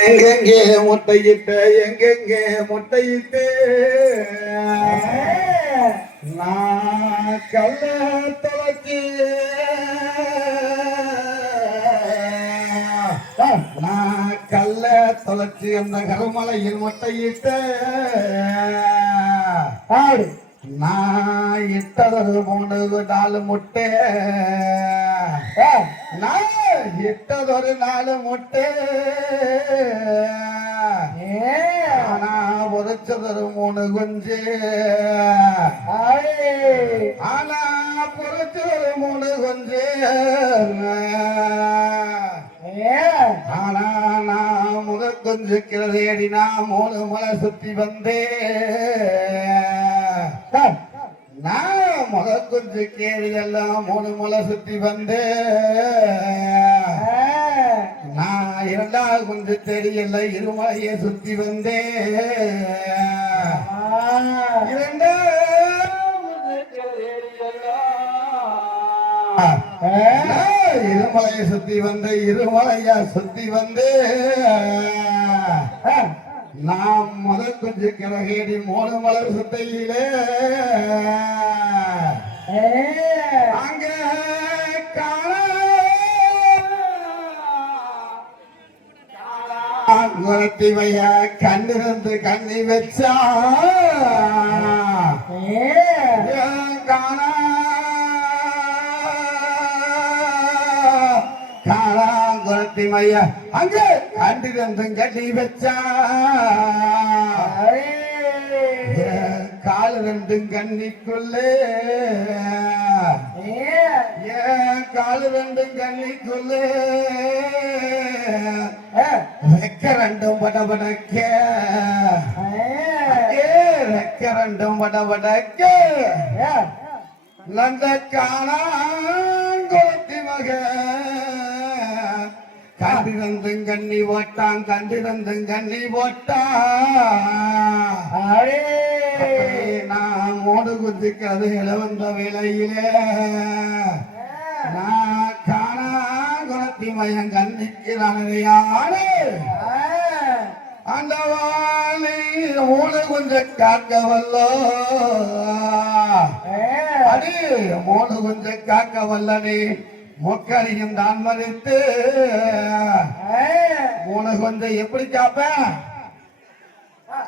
எங்கெங்கே முட்டையிட்ட எங்கெங்கே முட்டையிட்டு நான் கல்ல தொலைக்கு நான் கல்ல தொலைச்சி அந்த கருமலையில் முட்டையிட்ட ஆடு நான் இட்டதொரு போனது நாலு முட்டை. நான் இட்டதொரு நாலு முட்டை ஏ, ஆனா மூணு குஞ்சு ஆனா பொறிச்சதொரு மூணு குஞ்சு ஆனா நான் முத குஞ்சு கிளதேடி நான் மூணு மலை சுத்தி வந்தேன் ஆ, நான் முத குஞ்சு கேடி எல்லாம் மூணு மலை சுத்தி வந்தேன் நான் இரண்டாவது குஞ்சு தெரியல இருமலையை சுத்தி வந்தேன் ஆ, இருமலையை சுத்தி வந்து இருமலையா சுத்தி வந்து நாம் முதல் குஞ்சு கிழகேடி மூணு சுத்தையிலே குரத்தி வைய கண்ணிருந்து கண்ணி வச்சா. காணா காணா? குரத்தி மைய அங்க கண்டிருந்து கண்ணி வச்சா. கால் ரெண்டும் கண்ணிக்குள்ளே. ஏ, கால் ரெண்டும் கண்ணிக்குள்ளே. பட படக்க ஆ, நந்த காணாங்கோத்தி மக கண்டிருந்தும் கண்ணி போட்டான் கண்டிருந்தும் கண்ணி போட்டான் நான் மூடு குத்தி கதையில வந்த வேளையிலே நான் கண்ணிக்கிறானே ஆ, அந்த வாழை மூணு கொஞ்சம் காக்க வல்லோ அடி மூணு கொஞ்சம் காக்க வல்லனே முக்களையும் தான் மறுத்து. மூணு கொஞ்சம் எப்படி காப்ப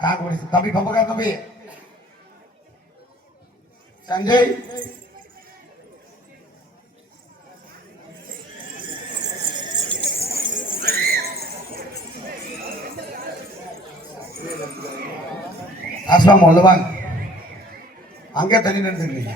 காக்க பிடிச்சு தம்பி பப்பக்கா தம்பி. சஞ்சய். ஆசிரமம் உள்ளவாங்க அங்கே தண்ணி நிறுத்துக்கிறீங்க